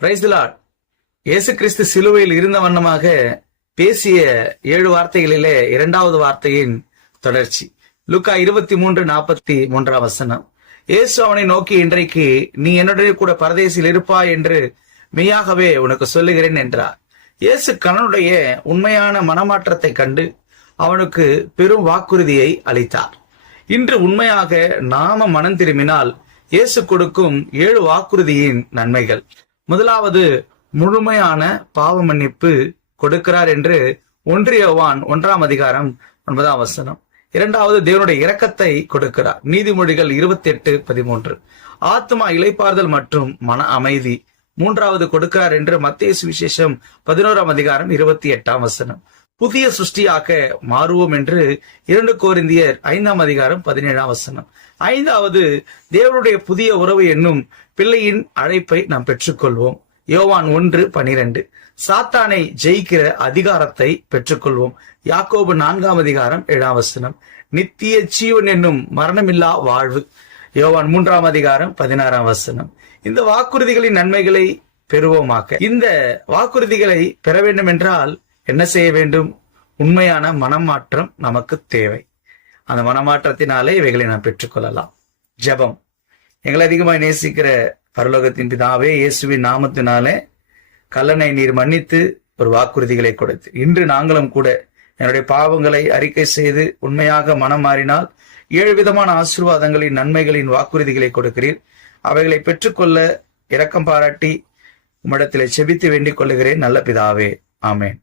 Praise the Lord. இயேசு கிறிஸ்து சிலுவையில் இருந்த வண்ணமாக பேசிய 7 வார்த்தைகளிலே 2வது வார்த்தையின் தொடர்ச்சி. லூக்கா 23:43. இயேசு அவனை நோக்கி, இன்றைக்கு நீ என்னுடைய கூட பரதேசில் இருப்பாய் என்று மெய்யாகவே உனக்கு சொல்லுகிறேன் என்றார். இயேசு கணவனுடைய உண்மையான மனமாற்றத்தை கண்டு அவனுக்கு பெரும் வாக்குறுதியை அளித்தார். இன்று உண்மையாக நாம மனம் திரும்பினால் இயேசு கொடுக்கும் 7 வாக்குறுதியின் நன்மைகள். முதலாவது, முழுமையான பாவ மன்னிப்பு கொடுக்கிறார் என்று 1 யோவான் 1:9. இரண்டாவது, தேவனுடைய இரக்கத்தை கொடுக்கிறார். நீதிமொழிகள் 28:13. ஆத்மா இளைப்பாறுதல் மற்றும் மன அமைதி. மூன்றாவது கொடுக்கிறார் என்று மத்தேயு சுவிசேஷம் 11:28. புதிய சிருஷ்டியாக மாறுவோம் என்று 2 கொரிந்தியர் 5:17. ஐந்தாவது, தேவனுடைய புதிய உறவு என்னும் பிள்ளையின் அழைப்பை நாம் பெற்றுக்கொள்வோம். யோவான் 1:12. சாத்தானை ஜெயிக்கிற அதிகாரத்தை பெற்றுக்கொள்வோம். யாக்கோபு 4:7. நித்திய ஜீவன் என்னும் மரணமில்லா வாழ்வு. யோவான் 3:16. இந்த வாக்குறுதிகளின் நன்மைகளை பெறுவோமாக. இந்த வாக்குறுதிகளை பெற வேண்டும் என்றால் என்ன செய்ய வேண்டும்? உண்மையான மனமாற்றம் நமக்கு தேவை. அந்த மனமாற்றத்தினாலே இவைகளை நாம் பெற்றுக்கொள்ளலாம். ஜெபம். எங்களை அதிகமாய் நேசிக்கிற பரலோகத்தின் பிதாவே, இயேசுவின் நாமத்தினாலே கல்லனை நீர் மன்னித்து ஒரு வாக்குறுதிகளை கொடுத்து, இன்று நாங்களும் கூட என்னுடைய பாவங்களை அறிக்கை செய்து உண்மையாக மனம் மாறினால் 7 விதமான ஆசீர்வாதங்களின் நன்மைகளின் வாக்குறுதிகளை கொடுக்கிறீர். அவைகளை பெற்றுக்கொள்ள இரக்கம் பாராட்டி உம்மிடத்திலே செபித்து வேண்டிக் கொள்ளுகிறேன் நல்ல பிதாவே. ஆமென்.